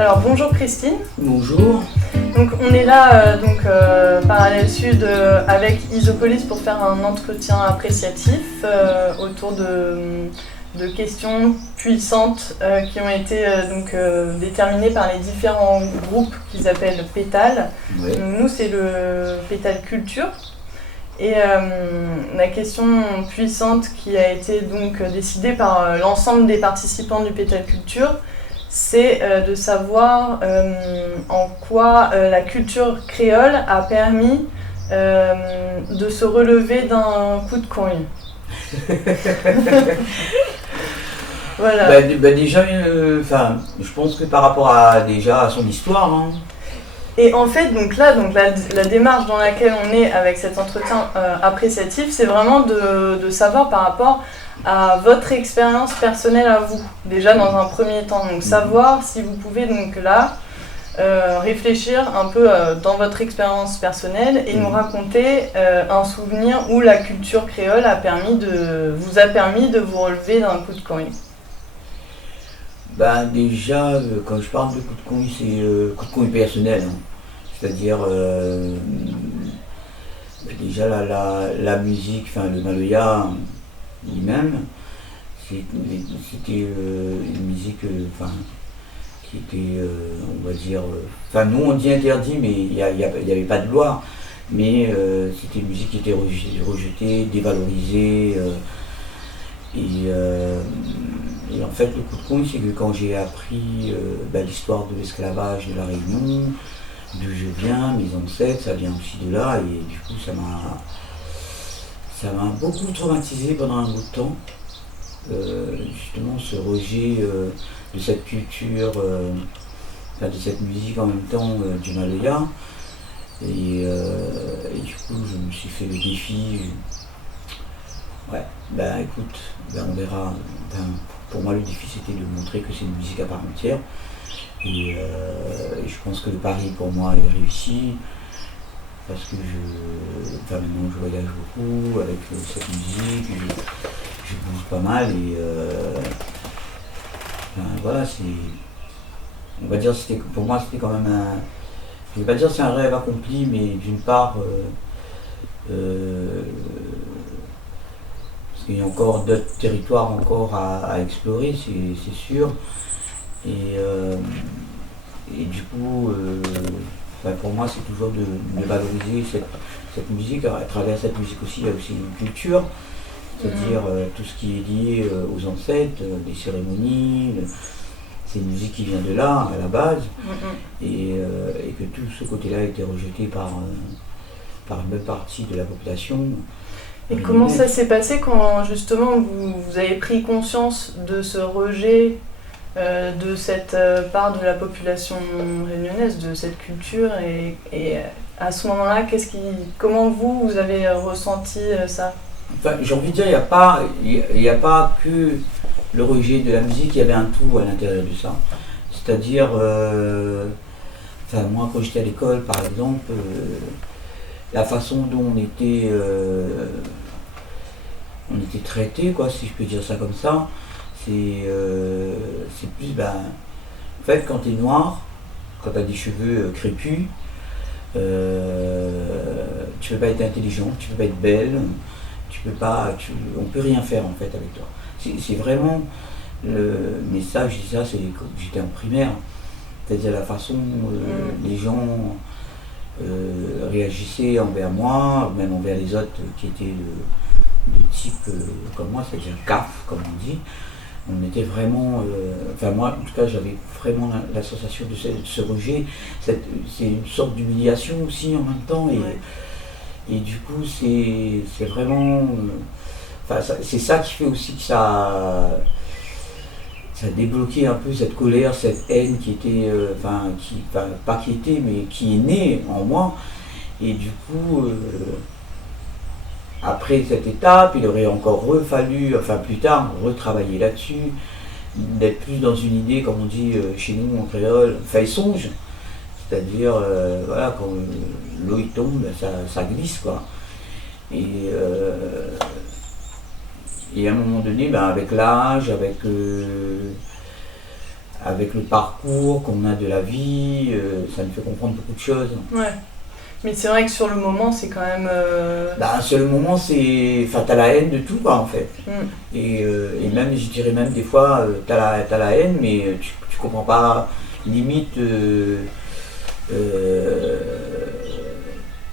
Alors bonjour Christine. Bonjour. Donc on est là Parallèle Sud avec Isopolis pour faire un entretien appréciatif autour de questions puissantes qui ont été déterminées par les différents groupes qu'ils appellent Pétale. Ouais. Donc, nous c'est le Pétale Culture. Et la question puissante qui a été donc décidée par l'ensemble des participants du Pétale Culture, c'est de savoir en quoi la culture créole a permis de se relever d'un coup de cogne. Voilà. Déjà, je pense que par rapport à son histoire, hein. Et en fait, la démarche dans laquelle on est avec cet entretien appréciatif, c'est vraiment de savoir par rapport à votre expérience personnelle à vous, déjà dans un premier temps. Donc savoir si vous pouvez réfléchir un peu dans votre expérience personnelle et nous raconter un souvenir où la culture créole vous a permis de vous relever d'un coup de cogne. Déjà, quand je parle de coup de cogne, c'est coup de cogne personnel, hein. C'est-à-dire, déjà la musique, le Maloya lui-même, c'était une musique qui était, on va dire, nous on dit interdit, mais il n'y avait pas de loi, mais c'était une musique qui était rejetée, dévalorisée. Et en fait, le coup de cogne, c'est que quand j'ai appris l'histoire de l'esclavage de la Réunion, d'où je viens, mes ancêtres, ça vient aussi de là, et du coup, ça m'a beaucoup traumatisé pendant un bout de temps. Justement, ce rejet de cette culture, de cette musique en même temps du Maloya. Et du coup, je me suis fait le défi. Écoute, on verra. Pour moi, le défi, c'était de montrer que c'est une musique à part entière. Et je pense que le pari pour moi est réussi. Parce que maintenant, je voyage beaucoup avec cette musique. Je bouge pas mal. Et voilà, on va dire, pour moi, c'était quand même un. Je ne vais pas dire que c'est un rêve accompli, mais d'une part. Parce qu'il y a encore d'autres territoires à explorer, c'est sûr. Et du coup, pour moi, c'est toujours de valoriser cette musique. À travers cette musique aussi, il y a aussi une culture, c'est-à-dire tout ce qui est lié aux ancêtres, des cérémonies. C'est une musique qui vient de là, à la base, et que tout ce côté-là a été rejeté par une bonne partie de la population. Et comment ça s'est passé quand justement vous avez pris conscience de ce rejet de cette part de la population réunionnaise, de cette culture, et à ce moment-là, comment vous avez ressenti ça? J'ai envie de dire, il n'y a pas que le rejet de la musique, il y avait un tout à l'intérieur de ça. C'est-à-dire, moi quand j'étais à l'école par exemple, la façon dont on était traité, si je peux dire ça comme ça, c'est plus, en fait, quand tu es noir, quand tu as des cheveux crépus, tu peux pas être intelligent, tu peux pas être belle, on peut rien faire en fait avec toi. C'est vraiment mais ça, je dis ça, c'est quand j'étais en primaire, c'est-à-dire la façon les gens réagissaient envers moi, même envers les autres qui étaient de type comme moi, c'est-à-dire CAF, comme on dit. On était vraiment, moi en tout cas, j'avais vraiment la sensation de ce rejet. C'est une sorte d'humiliation aussi en même temps, et du coup c'est vraiment, c'est ça qui fait aussi que ça a débloqué un peu cette colère, cette haine qui était, pas qui était, mais qui est née en moi. Et du coup, après cette étape, il aurait encore fallu, plus tard, retravailler là-dessus, d'être plus dans une idée, comme on dit chez nous en créole, fait songe. C'est-à-dire, quand l'eau il tombe, ça glisse, quoi. Et à un moment donné, avec l'âge, avec avec le parcours qu'on a de la vie, ça nous fait comprendre beaucoup de choses. Ouais. Mais c'est vrai que sur le moment, c'est quand même... Sur le moment, t'as la haine de tout, quoi, en fait. Et même, je dirais même des fois, t'as la haine, mais tu comprends pas, limite,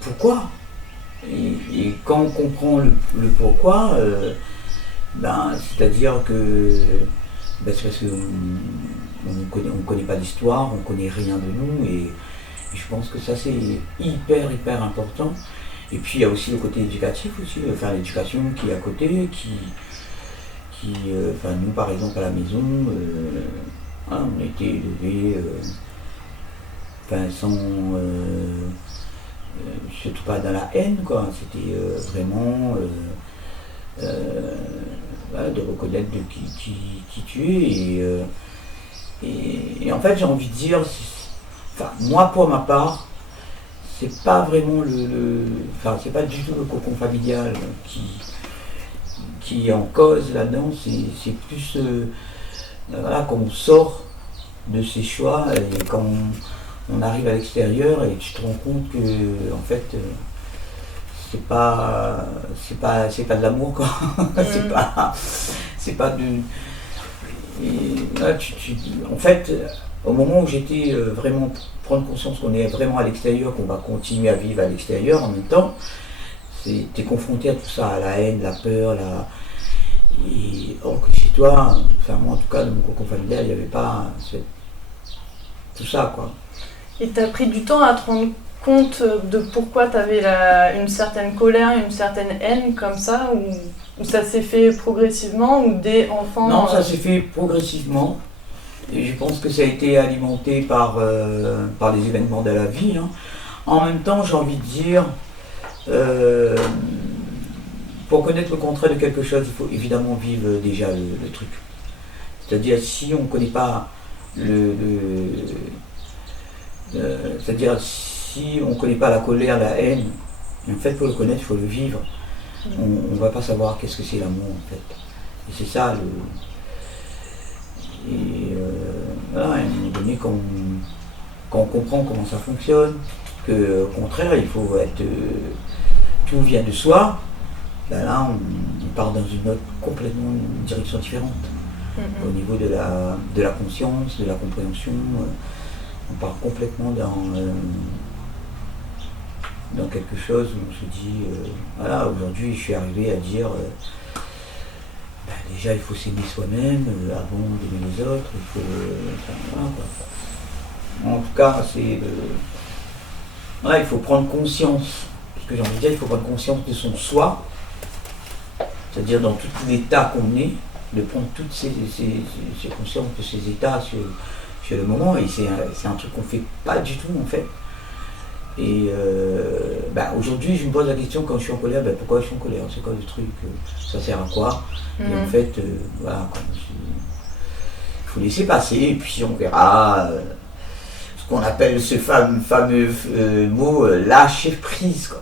pourquoi. Et quand on comprend le pourquoi, c'est-à-dire que c'est parce qu'on connaît pas l'histoire, on connaît rien de nous, et je pense que ça c'est hyper important. Et puis il y a aussi le côté éducatif aussi, l'éducation qui est à côté, nous par exemple à la maison, on a été élevés sans surtout pas dans la haine, quoi. C'était vraiment de reconnaître qui tu es, et en fait j'ai envie de dire, moi pour ma part, c'est pas vraiment c'est pas du tout le cocon familial qui est en cause là-dedans, c'est plus quand on sort de ses choix et quand on arrive à l'extérieur et tu te rends compte que en fait c'est pas de l'amour, quoi. c'est pas de. Et là, en fait, au moment où j'étais vraiment prendre conscience qu'on est vraiment à l'extérieur, qu'on va continuer à vivre à l'extérieur en même temps, t'es confronté à tout ça, à la haine, la peur, et or que chez toi, moi en tout cas dans mon cocon familial, il n'y avait pas tout ça, quoi. Et t'as pris du temps à te rendre compte de pourquoi t'avais une certaine colère, une certaine haine comme ça, ou ça s'est fait progressivement, ou dès enfant? Non, ça s'est fait progressivement. Et je pense que ça a été alimenté par les événements de la vie. Hein. En même temps, j'ai envie de dire, pour connaître le contraire de quelque chose, il faut évidemment vivre déjà le truc. C'est-à-dire, si on ne connaît pas c'est-à-dire, si on ne connaît pas la colère, la haine, en fait, pour le connaître, il faut le vivre. On ne va pas savoir qu'est-ce que c'est l'amour, en fait. Et c'est ça, à un moment donné, quand on comprend comment ça fonctionne, qu'au contraire, il faut être... tout vient de soi, là, on part dans complètement une direction différente. Au niveau de la conscience, de la compréhension, on part complètement dans quelque chose où on se dit, aujourd'hui je suis arrivé à dire, déjà il faut s'aimer soi-même avant d'aimer les autres, il faut... En tout cas, il faut prendre conscience, ce que j'ai envie de dire, il faut prendre conscience de son soi, c'est-à-dire dans tout l'état qu'on est, de prendre toutes ces consciences de ces états sur le moment, et c'est un truc qu'on fait pas du tout en fait. Et aujourd'hui je me pose la question quand je suis en colère, pourquoi je suis en colère, c'est quoi le truc, ça sert à quoi? Et en fait il faut laisser passer et puis on verra ce qu'on appelle ce fameux mot lâcher prise, quoi.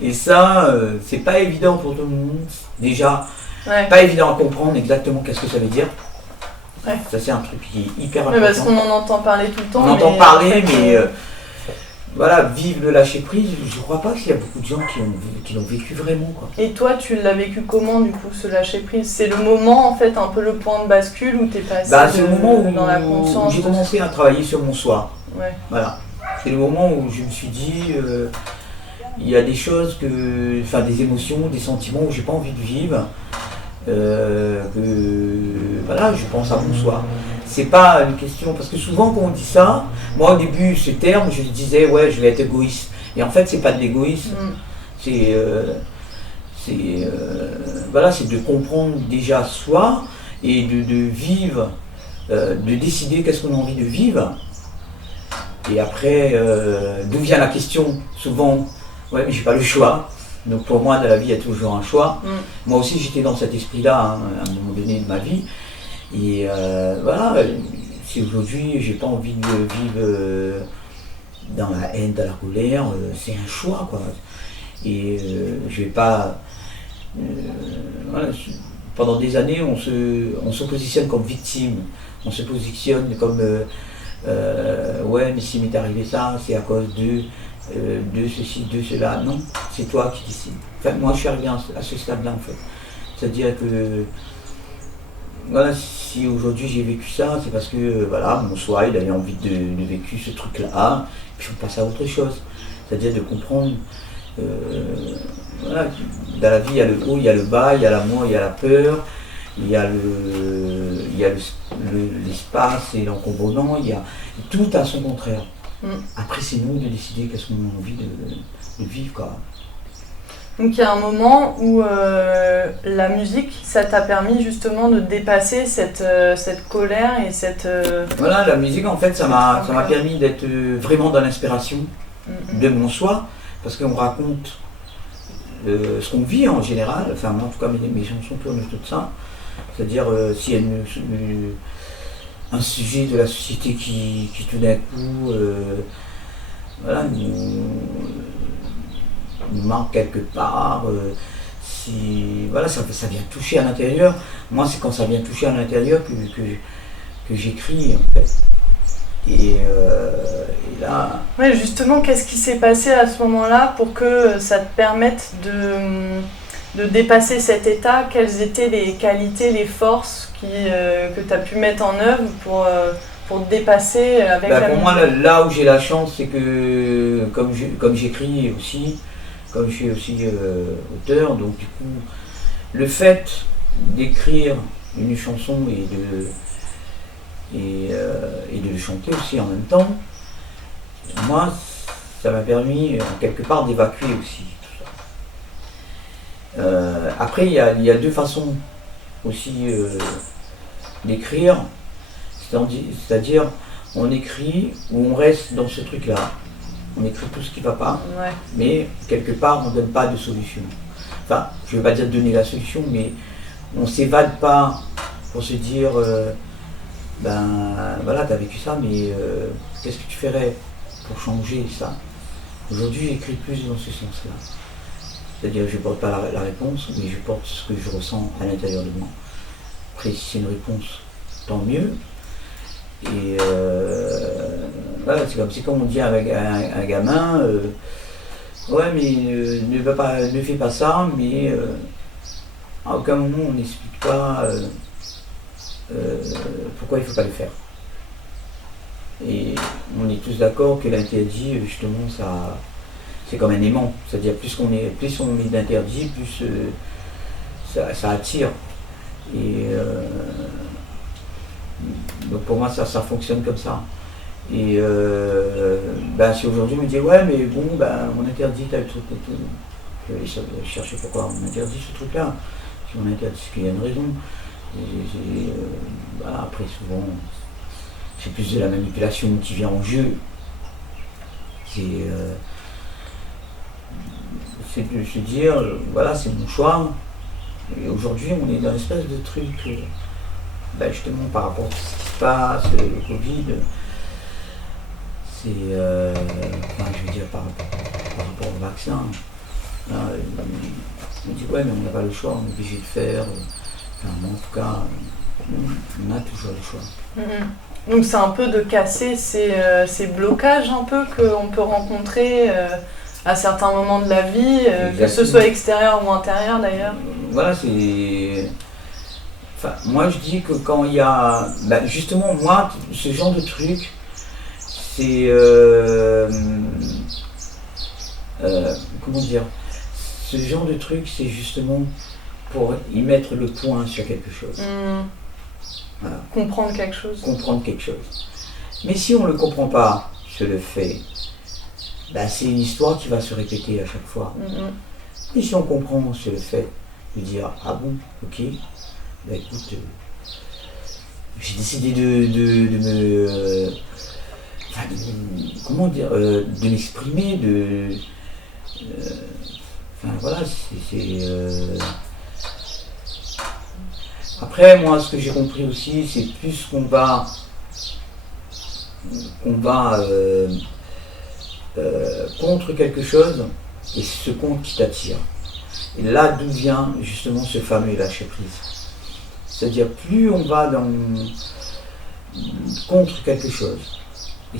Et ça c'est pas évident pour tout le monde déjà, pas évident à comprendre exactement qu'est-ce que ça veut dire. Ouais. Ça c'est un truc qui est hyper important. Parce qu'on en entend parler tout le temps. On entend parler, mais vivre le lâcher prise, je crois pas qu'il y a beaucoup de gens qui l'ont vécu vraiment, quoi. Et toi, tu l'as vécu comment du coup, ce lâcher prise? C'est le moment en fait, un peu le point de bascule où t'es passé c'est le moment dans la conscience. Où j'ai commencé à travailler sur mon soi. Ouais. Voilà. C'est le moment où je me suis dit, il y a des choses des émotions, des sentiments où j'ai pas envie de vivre. Je pense à mon soi. C'est pas une question, parce que souvent quand on dit ça, moi au début ce terme je disais je vais être égoïste, et en fait c'est pas de l'égoïsme, c'est de comprendre déjà soi et de vivre, de décider qu'est-ce qu'on a envie de vivre, et après d'où vient la question souvent, mais j'ai pas le choix. Donc pour moi, dans la vie, il y a toujours un choix. Moi aussi, j'étais dans cet esprit-là à un moment donné de ma vie. Et si aujourd'hui, j'ai pas envie de vivre dans la haine, dans la colère, c'est un choix, quoi. Et je vais pas... pendant des années, on se positionne comme victime, on se positionne comme ouais, mais s'il m'est arrivé ça, c'est à cause de ceci, de cela. Non, c'est toi qui décides. Enfin, moi, je suis arrivé à ce stade-là, en fait. C'est-à-dire que, voilà, si aujourd'hui j'ai vécu ça, c'est parce que, voilà, mon soi, il avait envie de vécu ce truc-là, puis on passe à autre chose. C'est-à-dire de comprendre, voilà, dans la vie, il y a le haut, il y a le bas, il y a l'amour, il y a la peur, il y a l'espace et l'encombrement, il y a tout à son contraire. Après, c'est nous de décider qu'est-ce qu'on a envie de vivre, quoi. Donc il y a un moment où la musique, ça t'a permis justement de dépasser cette colère et cette... Voilà, la musique, en fait, ça m'a permis d'être vraiment dans l'inspiration de mon soi, parce qu'on raconte ce qu'on vit en général. Enfin, moi, en tout cas, mes chansons tournent autour de ça. C'est-à-dire, s'il y a un sujet de la société qui tout d'un coup voilà, nous manque quelque part, si, voilà, ça vient toucher à l'intérieur. Moi, c'est quand ça vient toucher à l'intérieur que j'écris, en fait. Et là... Ouais, justement, qu'est-ce qui s'est passé à ce moment-là pour que ça te permette de dépasser cet état? Quelles étaient les qualités, les forces que tu as pu mettre en œuvre pour te dépasser avec la musique? Pour moi, là où j'ai la chance, c'est que comme j'écris aussi, comme je suis aussi auteur, donc du coup, le fait d'écrire une chanson et de le chanter aussi en même temps, moi, ça m'a permis quelque part d'évacuer aussi tout ça. Après, il y a deux façons aussi d'écrire, c'est-à-dire on écrit ou on reste dans ce truc-là. On écrit tout ce qui ne va pas, ouais. Mais quelque part on ne donne pas de solution. Enfin, je ne veux pas dire donner la solution, mais on ne s'évade pas pour se dire ben voilà, tu as vécu ça, mais qu'est-ce que tu ferais pour changer ça? Aujourd'hui, j'écris plus dans ce sens-là. C'est-à-dire que je ne porte pas la réponse, mais je porte ce que je ressens à l'intérieur de moi. Après, si c'est une réponse, tant mieux. Et voilà, c'est comme on dit avec un gamin, ouais, mais ne fais pas ça, mais à aucun moment on n'explique pas pourquoi il ne faut pas le faire. Et on est tous d'accord que l'interdit, justement, ça, c'est comme un aimant. C'est-à-dire plus on met d'interdit, plus ça attire. Et donc pour moi, ça fonctionne comme ça. Et si aujourd'hui on me dit ouais, mais bon, on interdit tel truc, je vais chercher pourquoi on interdit ce truc-là. Si on interdit, c'est qu'il y a une raison. Après, souvent, c'est plus de la manipulation qui vient en jeu. C'est de se dire, voilà, c'est mon choix. Et aujourd'hui, on est dans une espèce de truc, justement, par rapport à ce qui se passe, le Covid, c'est, je veux dire, par rapport au vaccin. Là, on dit, ouais, mais on n'a pas le choix, on est obligé de faire. Moi, en tout cas, on a toujours le choix. Mm-hmm. Donc c'est un peu de casser ces blocages un peu qu'on peut rencontrer à certains moments de la vie, que ce soit extérieur ou intérieur d'ailleurs. Voilà, c'est... Enfin, moi je dis que quand il y a... justement, moi, ce genre de truc, c'est... comment dire? Ce genre de truc, c'est justement pour y mettre le point sur quelque chose. Voilà. Comprendre quelque chose. Comprendre quelque chose. Mais si on ne le comprend pas, je le fais, c'est une histoire qui va se répéter à chaque fois. Mais si on comprend ce fait, de dire ah bon, ok, écoute, j'ai décidé de m'exprimer, voilà, Après, moi, ce que j'ai compris aussi, c'est plus qu'on va contre quelque chose, et c'est ce contre qui t'attire. Et là, d'où vient justement ce fameux lâcher prise. C'est-à-dire plus on va contre quelque chose. Et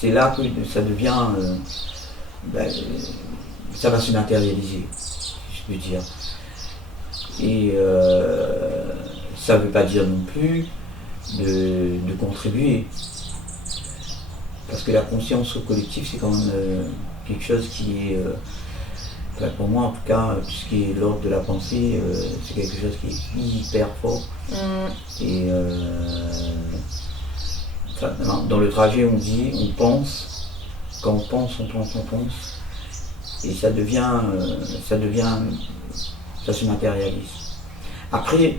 c'est là que ça devient, ça va se matérialiser, si je peux dire. Et ça ne veut pas dire non plus de contribuer. Parce que la conscience collective, c'est quand même quelque chose qui est, pour moi en tout cas, tout ce qui est l'ordre de la pensée, c'est quelque chose qui est hyper fort. Et dans le trajet, on dit, on pense, quand on pense, on pense, on pense, et ça se matérialise. Après,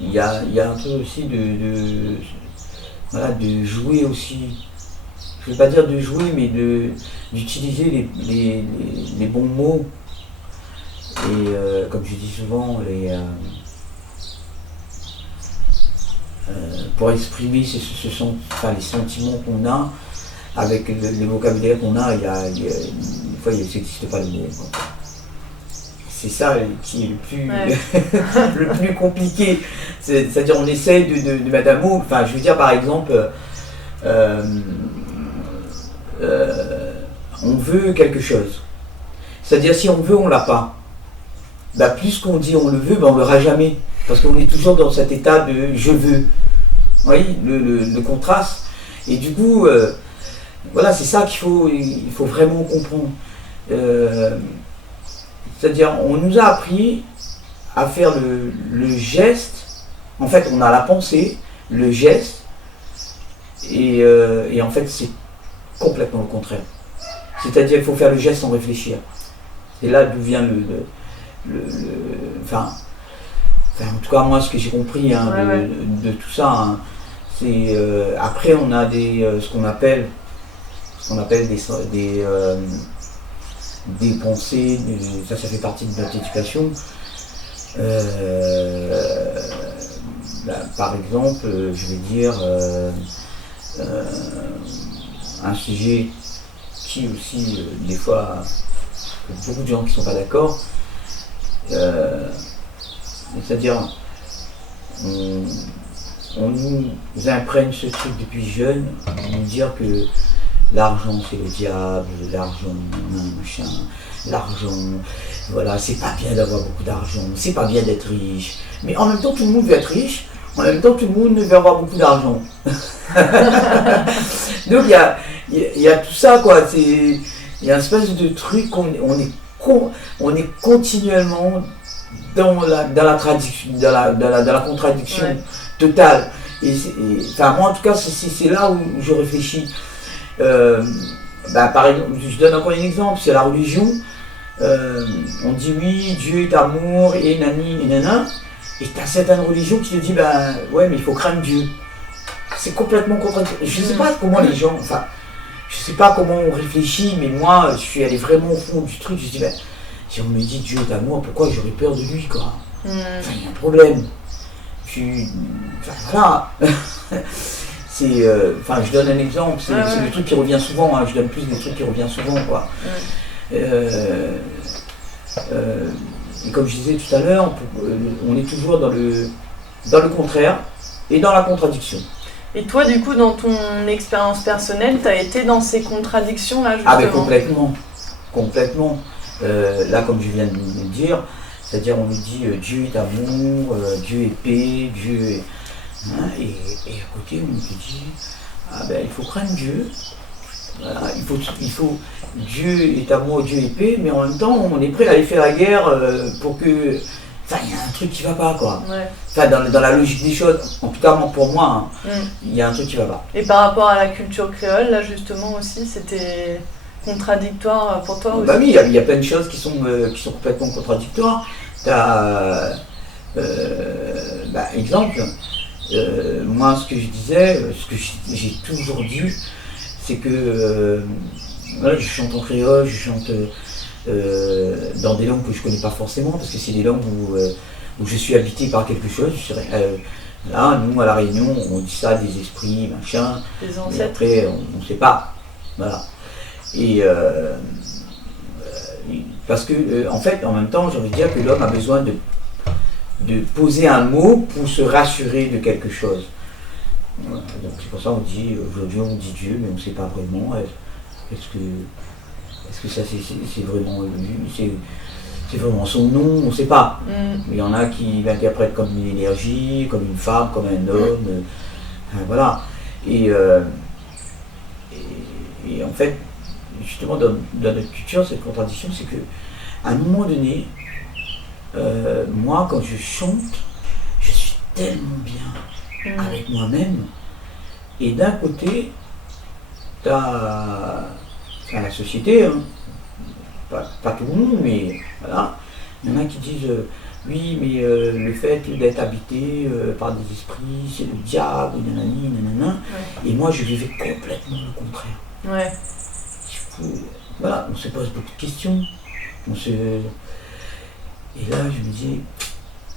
il y a un truc aussi de jouer aussi. Je ne veux pas dire de jouer, mais d'utiliser les bons mots. Et comme je dis souvent, pour exprimer les sentiments qu'on a, avec les vocabulaires qu'on a, des fois il n'existe pas le mot. C'est ça qui est le plus, le plus compliqué. C'est-à-dire on essaie de mettre un mot. Enfin, je veux dire par exemple, on veut quelque chose. C'est-à-dire si on veut, on l'a pas. Plus qu'on dit on le veut, on ne l'aura jamais. Parce qu'on est toujours dans cet état de je veux. Vous voyez, le contraste. Et du coup, voilà, c'est ça il faut vraiment comprendre. C'est-à-dire, on nous a appris à faire le geste. En fait, on a la pensée, le geste, et en fait, c'est complètement le contraire. C'est-à-dire, il faut faire le geste sans réfléchir. Et là, d'où vient en tout cas, moi, ce que j'ai compris de tout ça, c'est après, on a ce qu'on appelle des pensées, ça fait partie de notre éducation. Par exemple, je vais dire un sujet qui aussi, des fois, beaucoup de gens qui ne sont pas d'accord, c'est-à-dire, on nous imprègne ce truc depuis jeune, nous dire que l'argent c'est le diable, l'argent machin, l'argent, voilà, c'est pas bien d'avoir beaucoup d'argent, c'est pas bien d'être riche. Mais en même temps tout le monde veut être riche, en même temps tout le monde veut avoir beaucoup d'argent. Donc il y a tout ça quoi, il y a une espèce de truc, on est continuellement dans la contradiction totale. Et moi en tout cas c'est là où je réfléchis. Par exemple, je donne encore un exemple, c'est la religion. On dit oui, Dieu est amour et nani et nana, et tu as certaines religions qui te disent ouais mais il faut craindre Dieu. C'est complètement contradictoire. Je sais pas comment les gens, je sais pas comment on réfléchit, mais moi je suis allé vraiment au fond du truc, je dis si on me dit Dieu est amour, pourquoi j'aurais peur de lui quoi? Il y a un problème. Voilà. Je donne un exemple, c'est le truc qui revient souvent, je donne plus des trucs qui reviennent souvent quoi. Et comme je disais tout à l'heure, on est toujours dans le contraire et dans la contradiction. Et toi du coup dans ton expérience personnelle, tu as été dans ces contradictions là justement? Complètement. Là comme je viens de le dire, c'est-à-dire on nous dit Dieu est amour, Dieu est paix, Dieu est... Et à côté, on nous dit il faut craindre Dieu. Voilà, il faut Dieu est amour, Dieu est paix, mais en même temps, on est prêt à aller faire la guerre pour que. Il y a un truc qui va pas, quoi. Dans la logique des choses, en tout cas, pour moi, il y a un truc qui va pas. Et par rapport à la culture créole, là, justement, aussi, c'était contradictoire pour toi aussi? Oui, il y a plein de choses qui sont complètement contradictoires. Exemple. Moi, ce que je disais, ce que j'ai toujours dit, c'est que je chante en créole, je chante dans des langues que je ne connais pas forcément, parce que c'est des langues où je suis habité par quelque chose. Là, nous, à La Réunion, on dit ça, des esprits, machin. Des ancêtres. Mais après, on ne sait pas. Voilà. Et parce que, en fait, en même temps, j'ai envie de dire que l'homme a besoin de poser un mot pour se rassurer de quelque chose. Voilà. Donc c'est pour ça qu'on dit, aujourd'hui on dit Dieu, mais on ne sait pas vraiment. Est-ce que ça c'est vraiment lui, c'est vraiment son nom, on ne sait pas. Il y en a qui l'interprètent comme une énergie, comme une femme, comme un homme. Voilà. Et en fait, justement, dans notre culture, cette contradiction, c'est que à un moment donné, moi, quand je chante, je suis tellement bien avec moi-même. Et d'un côté, tu as la société, hein, pas tout le monde, mais voilà. Il y en a qui disent oui, mais le fait d'être habité par des esprits, c'est le diable, nanani, nanana. Ouais. Et moi, je vivais complètement le contraire. Ouais. Voilà, on se pose beaucoup de questions. Et là, je me dis,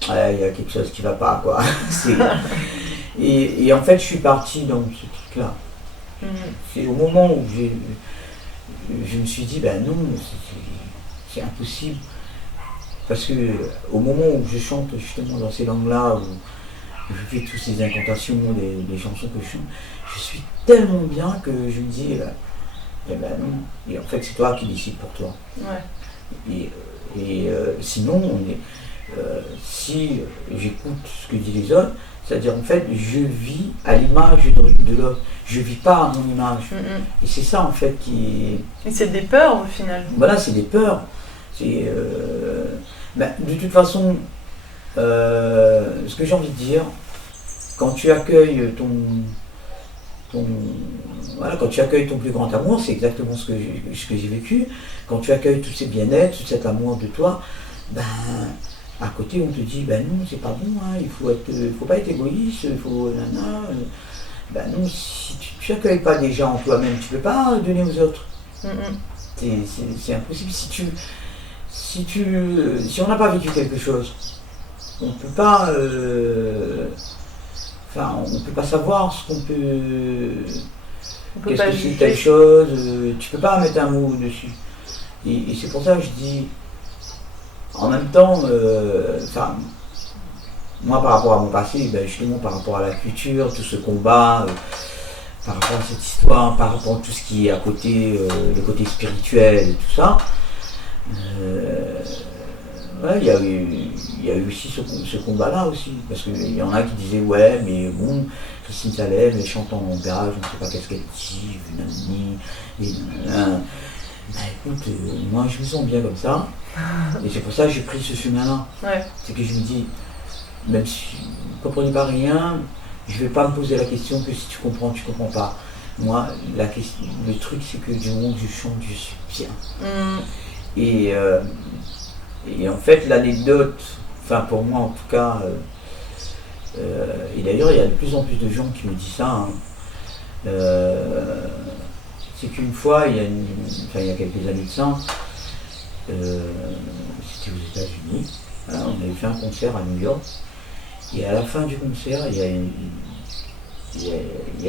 il y a quelque chose qui ne va pas, quoi. Et en fait, je suis parti dans ce truc-là. C'est au moment où je me suis dit, ben non, c'est impossible. Parce que au moment où je chante justement dans ces langues-là, où je fais toutes ces incantations, les chansons que je chante, je suis tellement bien que je me dis, eh ben non. Et en fait, c'est toi qui décides pour toi. Ouais. Et sinon, si j'écoute ce que disent les autres, c'est-à-dire en fait, je vis à l'image de l'autre. Je vis pas à mon image. Et c'est ça en fait qui... Et c'est des peurs au final. Voilà, c'est des peurs. C'est, de toute façon, ce que j'ai envie de dire, quand tu accueilles quand tu accueilles ton plus grand amour, c'est exactement ce que j'ai vécu. Quand tu accueilles tous ces bien-être, tout cet amour de toi, à côté on te dit, non, c'est pas bon, hein, il faut pas être égoïste, il faut non, si tu n'accueilles pas déjà en toi-même, tu peux pas donner aux autres. C'est impossible. Si on n'a pas vécu quelque chose, on peut pas on peut pas savoir ce qu'on peut. Qu'est-ce que c'est telle chose, tu peux pas mettre un mot dessus. Et c'est pour ça que je dis, en même temps, moi par rapport à mon passé, justement par rapport à la culture, tout ce combat, par rapport à cette histoire, par rapport à tout ce qui est à côté, le côté spirituel et tout ça, il y a eu aussi ce combat-là aussi, parce qu'il y en a qui disaient ouais, mais bon, Christine Salem, elle chante en langage, on ne sait pas qu'est-ce qu'elle dit, écoute, moi je me sens bien comme ça, et c'est pour ça que j'ai pris ce chemin-là. Ouais. C'est que je me dis, même si vous ne comprenez pas rien, je ne vais pas me poser la question que si tu comprends, tu ne comprends pas. Moi, le truc c'est que du moment que je chante, je suis bien. Et en fait, l'anecdote, pour moi en tout cas, et d'ailleurs il y a de plus en plus de gens qui me disent ça, c'est qu'une fois, il y a quelques années de ça, c'était aux États-Unis, on avait fait un concert à New York, et à la fin du concert, il y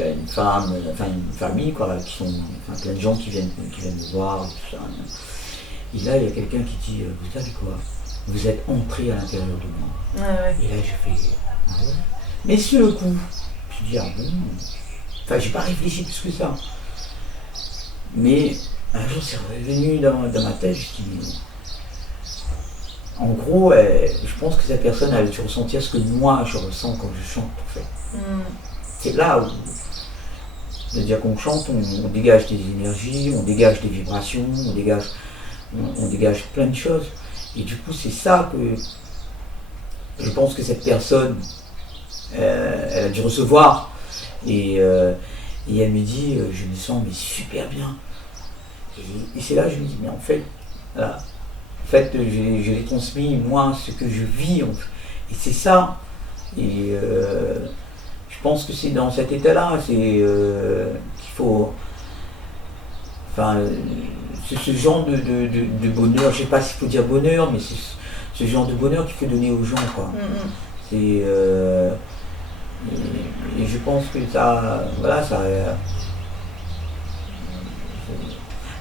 a une femme, une famille, quoi, qui sont plein de gens qui viennent me voir, et tout ça. Et là, il y a quelqu'un qui dit, vous savez quoi, vous êtes entré à l'intérieur de moi. Ouais. Et là, je fais, ah ouais. Mais sur le coup, je dis, ah bon, j'ai pas réfléchi plus que ça. Mais un jour, c'est revenu dans ma tête, je dis, en gros, je pense que cette personne avait dû ressentir ce que moi, je ressens quand je chante, en fait. C'est là où, c'est-à-dire qu'on chante, on dégage des énergies, on dégage des vibrations, on dégage plein de choses. Et du coup, c'est ça que je pense que cette personne, elle a dû recevoir. Et elle me dit, je me sens mais super bien. Et c'est là que je me dis, mais en fait, voilà, je l'ai transmis, moi, ce que je vis. Et c'est ça. Et je pense que c'est dans cet état-là, qu'il faut... c'est ce genre de bonheur, je ne sais pas s'il faut dire bonheur, mais c'est ce genre de bonheur qu'il faut donner aux gens, quoi. Et je pense que ça, voilà, ça.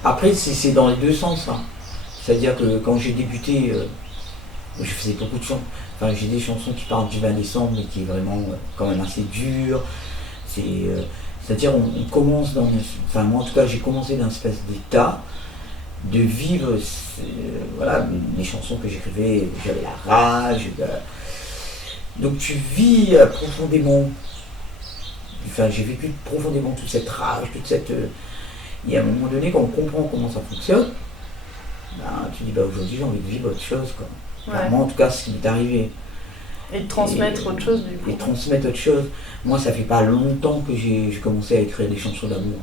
Après, c'est dans les deux sens, hein. C'est-à-dire que quand j'ai débuté je faisais beaucoup de chansons. Enfin, j'ai des chansons qui parlent du 20 décembre, mais qui est vraiment quand même assez dur. C'est-à-dire, on commence dans. Enfin, moi en tout cas, j'ai commencé dans une espèce d'état de vivre. Voilà, les chansons que j'écrivais, j'avais la rage. Donc, tu vis profondément. Enfin, j'ai vécu profondément toute cette rage, toute cette. Et à un moment donné, quand on comprend comment ça fonctionne, ben, tu dis aujourd'hui j'ai envie de vivre autre chose. Quoi. Enfin, moi en tout cas, ce qui m'est arrivé. Et de transmettre autre chose du coup. Et transmettre autre chose. Moi, ça fait pas longtemps que j'ai commencé à écrire des chansons d'amour.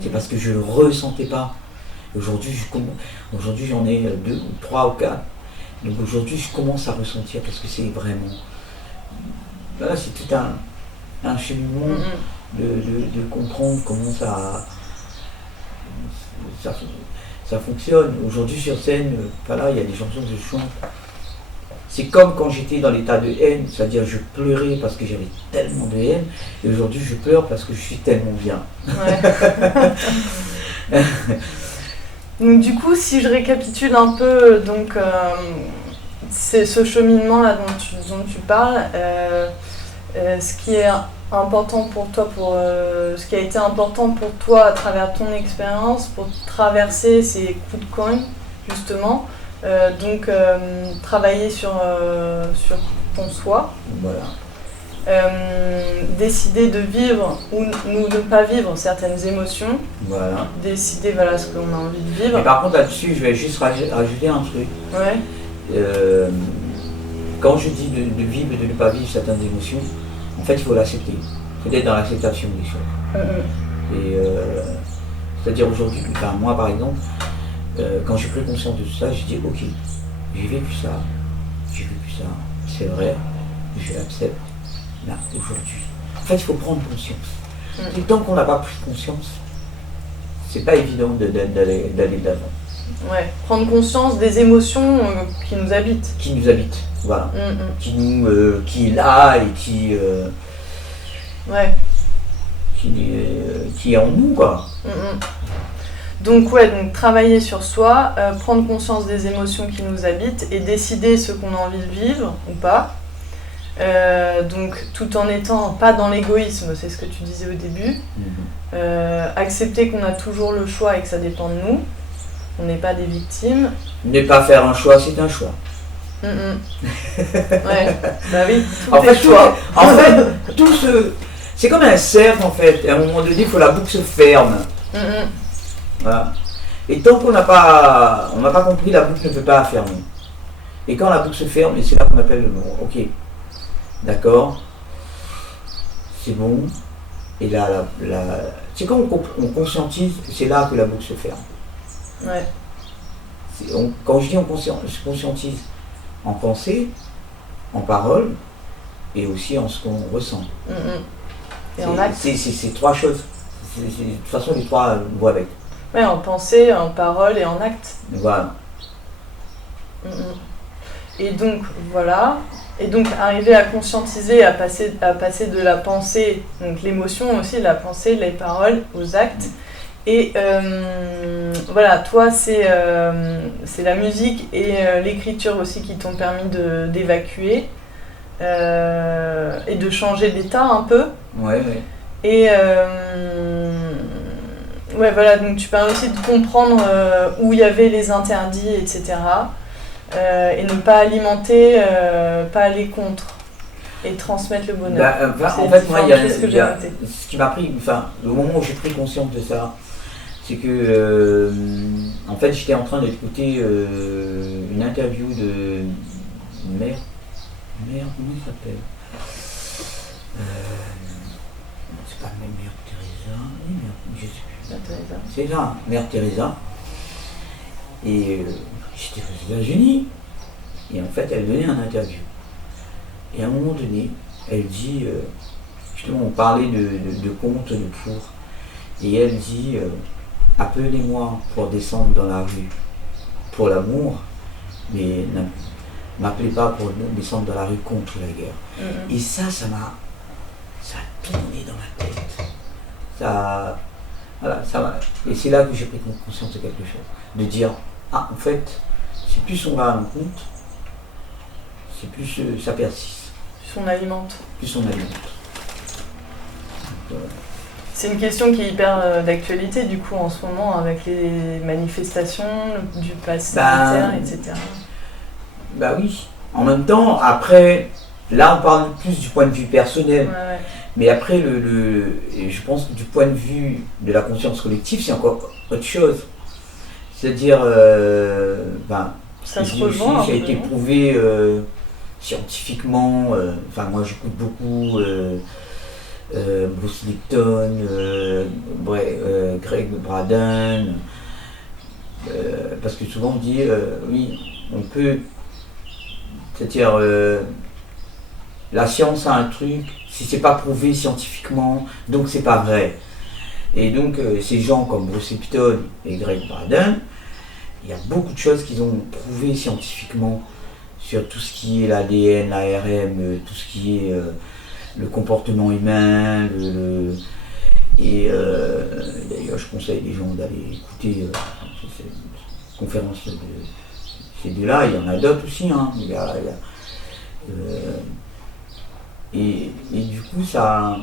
C'est parce que je le ressentais pas. Aujourd'hui, j'en ai 2 ou 3 ou 4. Donc aujourd'hui, je commence à ressentir parce que c'est vraiment. Voilà, c'est tout un cheminement de comprendre comment ça fonctionne. Aujourd'hui, sur scène, voilà, il y a des chansons que je chante. C'est comme quand j'étais dans l'état de haine, c'est-à-dire je pleurais parce que j'avais tellement de haine, et aujourd'hui je pleure parce que je suis tellement bien. Ouais. Donc du coup, si je récapitule un peu, donc c'est ce cheminement-là dont tu parles, ce qui est important pour toi, ce qui a été important pour toi à travers ton expérience, pour traverser ces coups de coin, justement. Donc travailler sur ton soi, Voilà. Décider de vivre ou ne pas vivre certaines émotions, Voilà. décider voilà, ce qu'on a envie de vivre. Mais par contre là-dessus, je vais juste rajouter un truc. Ouais. Quand je dis de vivre et de ne pas vivre certaines émotions, en fait il faut l'accepter. Il faut être dans l'acceptation des choses. Et c'est-à-dire aujourd'hui, enfin, moi par exemple, quand j'ai pris conscience de tout ça, j'ai dit ok, j'ai vécu ça, c'est vrai, je l'accepte. Là, aujourd'hui. En fait, il faut prendre conscience. Et tant qu'on n'a pas pris conscience, c'est pas évident d'aller de l'avant. Ouais, prendre conscience des émotions qui nous habitent. Qui nous habitent, voilà. Qui est là et qui est en nous, quoi. Donc travailler sur soi, prendre conscience des émotions qui nous habitent et décider ce qu'on a envie de vivre ou pas. Donc tout en étant pas dans l'égoïsme, c'est ce que tu disais au début. Accepter qu'on a toujours le choix et que ça dépend de nous. On n'est pas des victimes. Ne pas faire un choix, c'est un choix. Ouais, bah oui, tout en est fait, choix. C'est comme un cercle en fait. Et à un moment donné, il faut la boucle se ferme. Voilà. Et tant qu'on n'a pas compris, la boucle ne peut pas fermer. Et quand la boucle se ferme, et c'est là qu'on appelle le mot. Ok, d'accord, c'est bon. Et là, c'est quand on conscientise, c'est là que la boucle se ferme. Ouais. Quand je dis on conscientise en pensée, en parole, et aussi en ce qu'on ressent. Et en acte. C'est 3 choses. De toute façon, les 3 vont avec. Ouais, en pensée, en parole et en acte. Voilà. Et donc, voilà. Et donc, arriver à conscientiser, à passer de la pensée, donc l'émotion aussi, la pensée, les paroles, aux actes. Et voilà, toi, c'est la musique et l'écriture aussi qui t'ont permis d'évacuer et de changer d'état un peu. Ouais. Et ouais, voilà, donc tu permets aussi de comprendre où il y avait les interdits, etc. Et ne pas alimenter, pas aller contre. Et transmettre le bonheur. En fait, moi, il y a ce qui m'a pris, enfin, le moment où j'ai pris conscience de ça, c'est que, en fait, j'étais en train d'écouter une interview de mère, comment il s'appelle c'est pas Mère Teresa, je sais plus. C'est ça, Mère Teresa. Et j'étais aux États-Unis. Et en fait, elle donnait un interview. Et à un moment donné, elle dit, justement, on parlait de contes, de pour. Et elle dit, appelez-moi pour descendre dans la rue pour l'amour, mais ne m'appelez pas pour descendre dans la rue contre la guerre. Et ça a tourné dans ma tête. Et c'est là que j'ai pris conscience de quelque chose. De dire, en fait, si plus on va à l'encontre, c'est plus ça persiste. Plus on alimente. Plus on alimente. Donc, c'est une question qui est hyper d'actualité du coup en ce moment avec les manifestations, du pass sanitaire, etc. Bah oui. En même temps, après, là on parle plus du point de vue personnel. Ouais. Mais après, je pense que du point de vue de la conscience collective, c'est encore autre chose. C'est-à-dire, ça se rejoint. Ça a été prouvé scientifiquement. Moi, j'écoute beaucoup Bruce Lipton, Greg Braden, parce que souvent on dit, oui, on peut. C'est-à-dire, la science a un truc. Si c'est pas prouvé scientifiquement, donc c'est pas vrai. Et donc ces gens comme Bruce Lipton et Greg Braden, il y a beaucoup de choses qu'ils ont prouvées scientifiquement sur tout ce qui est l'ADN, l'ARN, tout ce qui est le comportement humain, et d'ailleurs je conseille les gens d'aller écouter cette conférence de ces deux-là, il y en a d'autres aussi, hein. Et du coup, ça.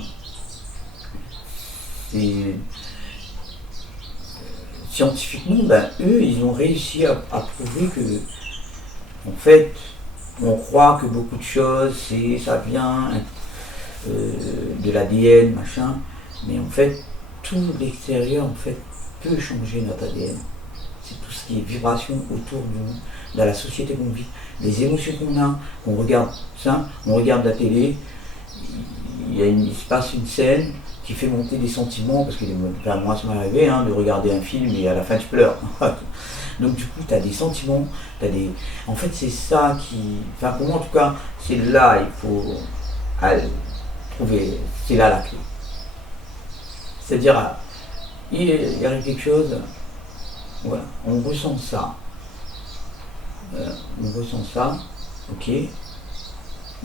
Scientifiquement, eux, ils ont réussi à prouver que, en fait, on croit que beaucoup de choses, ça vient de l'ADN, machin, mais en fait, tout l'extérieur, en fait, peut changer notre ADN. C'est tout ce qui est vibration autour de nous, dans la société qu'on vit, les émotions qu'on a, qu'on regarde ça, on regarde la télé. Il se passe une scène qui fait monter des sentiments, parce que moi ça m'est arrivé de regarder un film et à la fin tu pleures. Donc du coup tu as des sentiments, en fait c'est ça qui, pour moi en tout cas, c'est là il faut trouver, c'est là la clé. C'est-à-dire, il arrive quelque chose, voilà, on ressent ça, ok.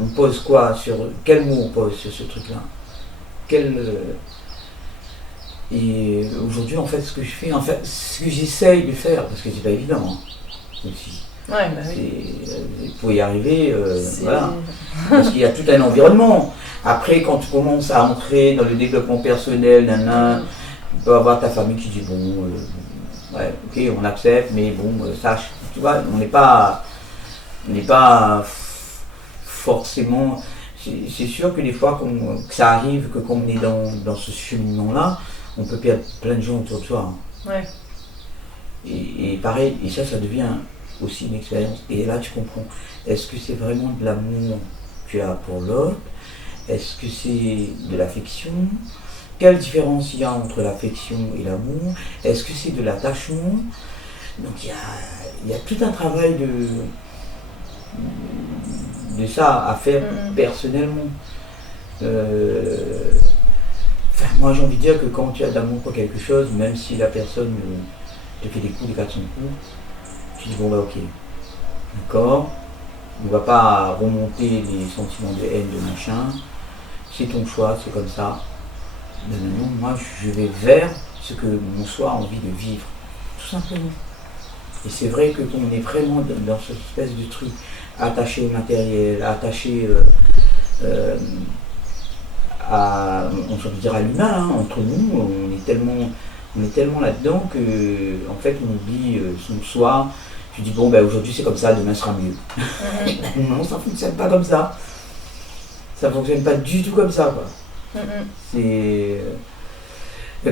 On pose quoi sur. Quel mot on pose sur ce truc-là? Et aujourd'hui, en fait, ce que je fais, ce que j'essaye de faire, parce que c'est pas évident, aussi. Ouais, bah oui. Pour y arriver, voilà. Parce qu'il y a tout un environnement. Après, quand tu commences à entrer dans le développement personnel, tu peux avoir ta famille qui dit bon, ouais, ok, on accepte, mais bon, sache, tu vois, on n'est pas forcément, c'est sûr que des fois que ça arrive, que quand on est dans ce cheminement-là, on peut perdre plein de gens autour de soi. Ouais. Et pareil, et ça devient aussi une expérience. Et là, tu comprends, est-ce que c'est vraiment de l'amour que tu as pour l'autre? Est-ce que c'est de l'affection? Quelle différence il y a entre l'affection et l'amour? Est-ce que c'est de l'attachement? Donc il y a tout un travail de ça à faire personnellement. Moi j'ai envie de dire que quand tu as de l'amour pour quelque chose, même si la personne te fait des coups, des 400 coups, tu dis bon bah ok, d'accord, on ne va pas remonter les sentiments de haine, de machin, c'est ton choix, c'est comme ça. Non, moi je vais vers ce que mon soi a envie de vivre, tout simplement. Et c'est vrai que quand on est vraiment dans cette espèce de truc, attaché au matériel, attaché à l'humain, entre nous, on est tellement là-dedans que en fait on oublie son soi. Tu dis bon aujourd'hui c'est comme ça, demain sera mieux. Non, ça fonctionne pas comme ça. Ça fonctionne pas du tout comme ça, quoi. C'est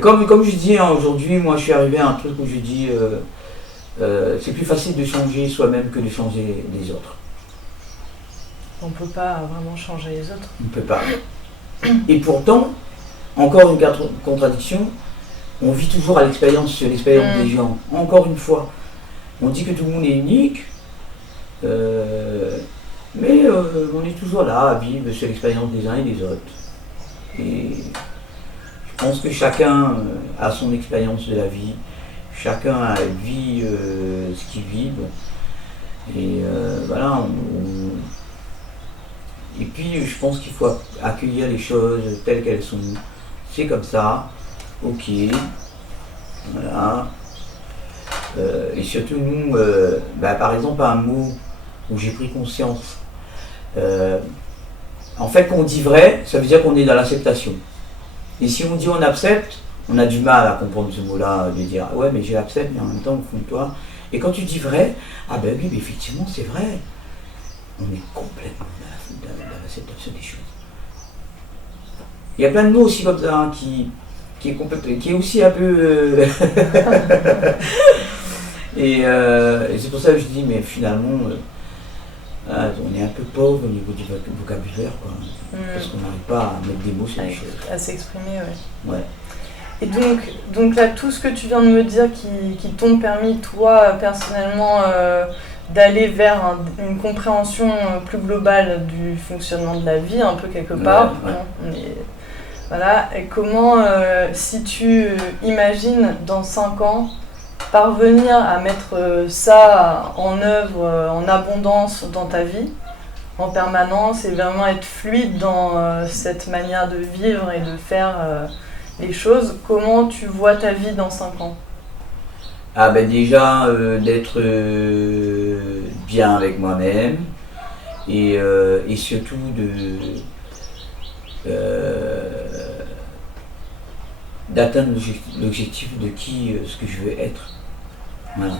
comme je dis aujourd'hui, moi je suis arrivé à un truc où je dis c'est plus facile de changer soi-même que de changer les autres. On ne peut pas vraiment changer les autres. On ne peut pas. Et pourtant, encore une contradiction, on vit toujours à l'expérience des gens. Encore une fois, on dit que tout le monde est unique, mais on est toujours là à vivre sur l'expérience des uns et des autres. Et je pense que chacun a son expérience de la vie, chacun vit ce qu'il vit. Et voilà, et puis je pense qu'il faut accueillir les choses telles qu'elles sont. C'est comme ça, ok, voilà. Et surtout nous, par exemple un mot où j'ai pris conscience En fait, quand on dit vrai, ça veut dire qu'on est dans l'acceptation. Et si on dit on accepte, on a du mal à comprendre ce mot-là, de dire ouais, mais j'accepte, mais en même temps, au fond de toi. Et quand tu dis vrai, ah ben oui, mais effectivement, c'est vrai. On est complètement dans l'acceptation des choses. Il y a plein de mots aussi comme ça hein, qui est aussi un peu. Et c'est pour ça que je dis, mais finalement, on est un peu pauvre au niveau du vocabulaire, quoi. Parce qu'on n'arrive pas à mettre des mots sur les choses. À s'exprimer, ouais. Ouais. Et donc là, tout ce que tu viens de me dire qui t'ont permis, toi, personnellement, d'aller vers une compréhension plus globale du fonctionnement de la vie, un peu quelque part. Ouais. Hein, voilà. Et comment, si tu imagines dans 5 ans, parvenir à mettre ça en œuvre, en abondance dans ta vie, en permanence, et vraiment être fluide dans cette manière de vivre et de faire les choses, comment tu vois ta vie dans 5 ans? Ah ben déjà, d'être bien avec moi-même, et surtout d'atteindre l'objectif de ce que je veux être. Voilà.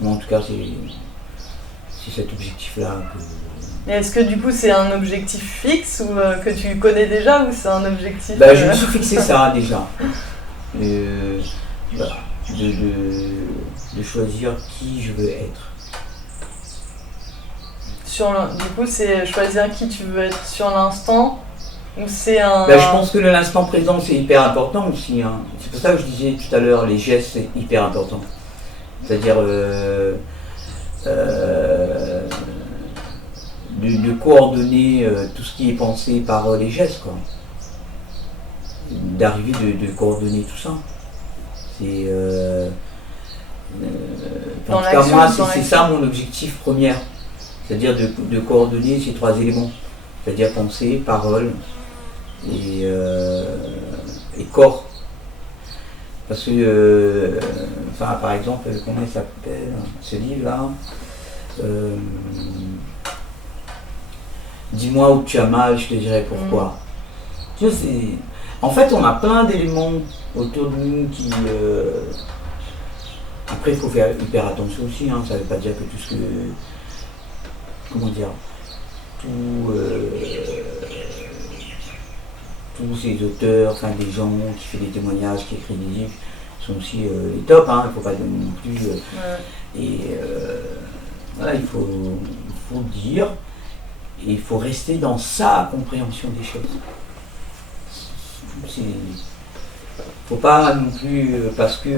Moi en tout cas c'est cet objectif-là que... Et est-ce que du coup c'est un objectif fixe ou que tu connais déjà, ou c'est un objectif... Je me suis fixé ça déjà. Voilà. De choisir qui je veux être. Du coup c'est choisir qui tu veux être sur l'instant, ou c'est un... Je pense que l'instant présent c'est hyper important aussi. Hein. C'est pour ça que je disais tout à l'heure, les gestes c'est hyper important. C'est-à-dire de coordonner tout ce qui est pensé par les gestes, quoi. D'arriver de coordonner tout ça. C'est en tout cas moi c'est ça mon objectif premier. C'est-à-dire de coordonner ces 3 éléments. C'est-à-dire pensée, parole et corps. Parce que, par exemple, comment il s'appelle ce livre-là Dis-moi où tu as mal, je te dirai pourquoi. Tu vois, en fait, on a plein d'éléments autour de nous qui... Après, il faut faire hyper attention aussi, hein. Ça ne veut pas dire que tout ce que... Comment dire tous ces auteurs, des gens qui font des témoignages, qui écrivent des livres, sont aussi les tops, hein, il ne faut pas donner non plus. Voilà, il faut dire, et il faut rester dans sa compréhension des choses. Il ne faut pas non plus, parce que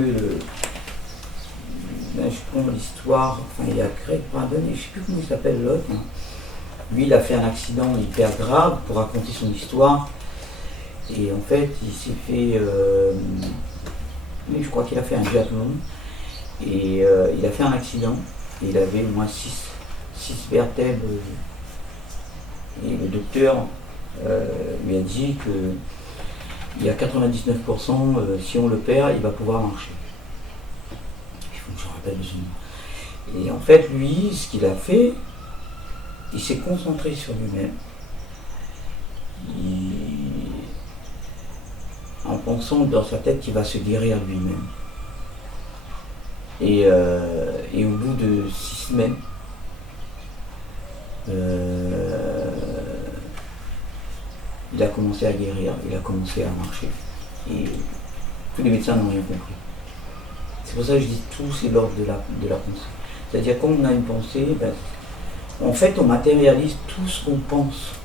je prends l'histoire, il y a Greg Braden, je ne sais plus comment il s'appelle l'autre. Hein. Lui, il a fait un accident hyper grave pour raconter son histoire. Et en fait, il s'est fait... je crois qu'il a fait un biathlon. Et il a fait un accident. Et il avait au moins 6 vertèbres. Et le docteur lui a dit qu'il y a 99%, si on le perd, il va pouvoir marcher. Il faut que je me rappelle de son nom. Et en fait, lui, ce qu'il a fait, il s'est concentré sur lui-même. En pensant dans sa tête qu'il va se guérir lui-même. Et au bout de 6 semaines, il a commencé à guérir, il a commencé à marcher. Et tous les médecins n'ont rien compris. C'est pour ça que je dis tout, c'est l'ordre de la pensée. C'est-à-dire quand on a une pensée, en fait on matérialise tout ce qu'on pense.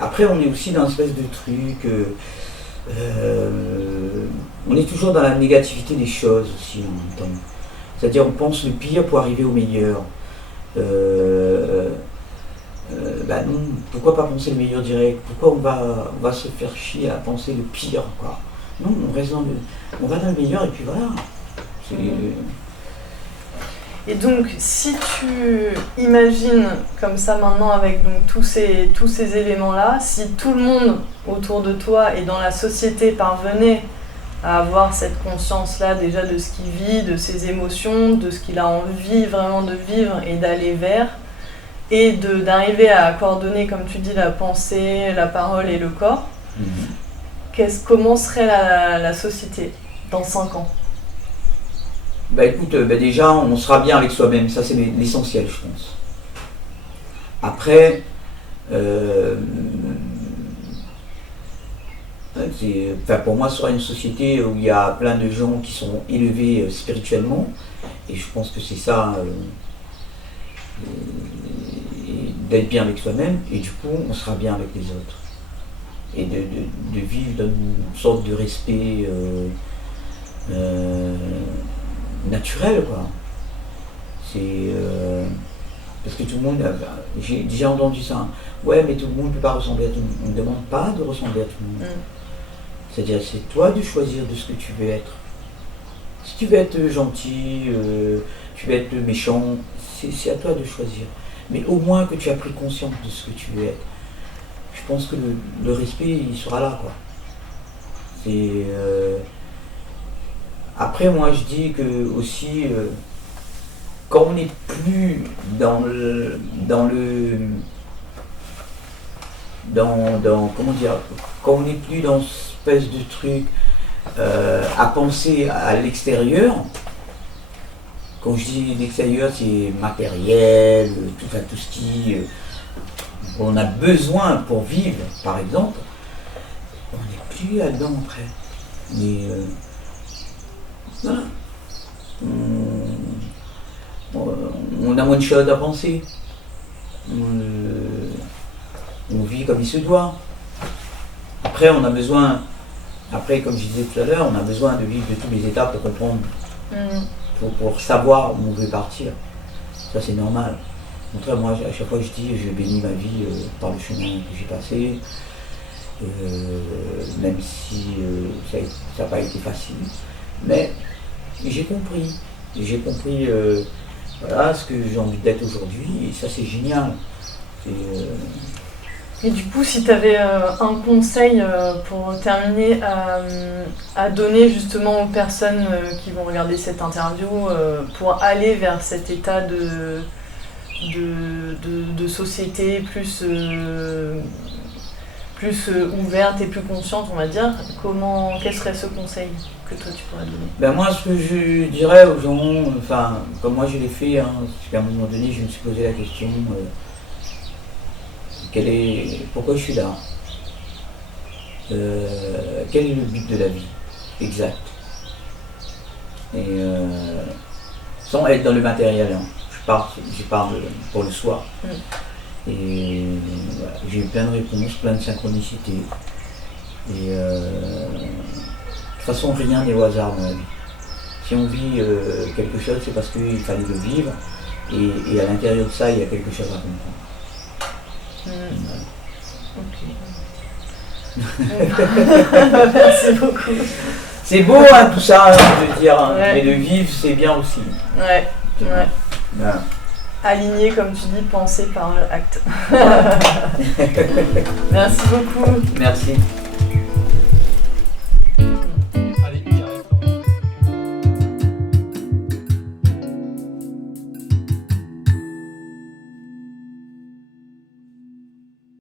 Après on est aussi dans une espèce de truc, on est toujours dans la négativité des choses aussi en même temps. C'est-à-dire on pense le pire pour arriver au meilleur. Non, pourquoi pas penser le meilleur direct? Pourquoi on va se faire chier à penser le pire, quoi? Non, on va dans le meilleur et puis voilà. Et donc, si tu imagines comme ça maintenant avec donc, tous ces éléments-là, si tout le monde autour de toi et dans la société parvenait à avoir cette conscience-là déjà de ce qu'il vit, de ses émotions, de ce qu'il a envie vraiment de vivre et d'aller vers, et d'arriver à coordonner, comme tu dis, la pensée, la parole et le corps, comment serait la société dans 5 ans? Bah écoute, déjà on sera bien avec soi-même, ça c'est l'essentiel je pense. Après, pour moi ce sera une société où il y a plein de gens qui sont élevés spirituellement, et je pense que c'est ça, d'être bien avec soi-même, et du coup on sera bien avec les autres. Et de vivre dans une sorte de respect naturel, quoi. C'est parce que tout le monde, j'ai déjà entendu ça, hein. Ouais, mais tout le monde ne peut pas ressembler à tout le monde. On ne demande pas de ressembler à tout le monde. C'est-à-dire, c'est toi de choisir de ce que tu veux être. Si tu veux être gentil, tu veux être méchant, c'est à toi de choisir. Mais au moins que tu as pris conscience de ce que tu veux être. Je pense que le respect, il sera là, quoi. Après, moi, je dis que aussi, quand on n'est plus comment dire, quand on n'est plus dans cette espèce de truc à penser à l'extérieur. Quand je dis l'extérieur, c'est matériel, tout ce qui on a besoin pour vivre, par exemple. On n'est plus là-dedans après. Mais voilà. On a moins de choses à penser. On vit comme il se doit. Après, on a besoin, comme je disais tout à l'heure, on a besoin de vivre de tous les étapes pour comprendre, pour savoir où on veut partir. Ça, c'est normal. Au contraire, moi, à chaque fois, je dis, je bénis ma vie par le chemin que j'ai passé, même si ça n'a pas été facile. Mais j'ai compris. Voilà ce que j'ai envie d'être aujourd'hui, et ça, c'est génial. Et du coup, si tu avais un conseil pour terminer à donner justement aux personnes qui vont regarder cette interview pour aller vers cet état de société plus ouverte et plus consciente, on va dire, quel serait ce conseil que toi tu pourrais donner? Moi, ce que je dirais aux gens, enfin, comme moi je l'ai fait, hein, parce qu'à un moment donné, je me suis posé la question, pourquoi je suis là, quel est le but de la vie exact, et sans être dans le matériel, hein. Je parle pour le soi. Et voilà, j'ai eu plein de réponses, plein de synchronicités, et de toute façon rien n'est au hasard dans la vie. Si on vit quelque chose, c'est parce qu'il fallait le vivre, et à l'intérieur de ça il y a quelque chose à comprendre. Merci beaucoup. C'est beau, hein, tout ça, je veux dire, hein, mais le vivre c'est bien aussi. Ouais. Voilà. Aligné, comme tu dis, pensée, parole, acte. Merci beaucoup. Merci.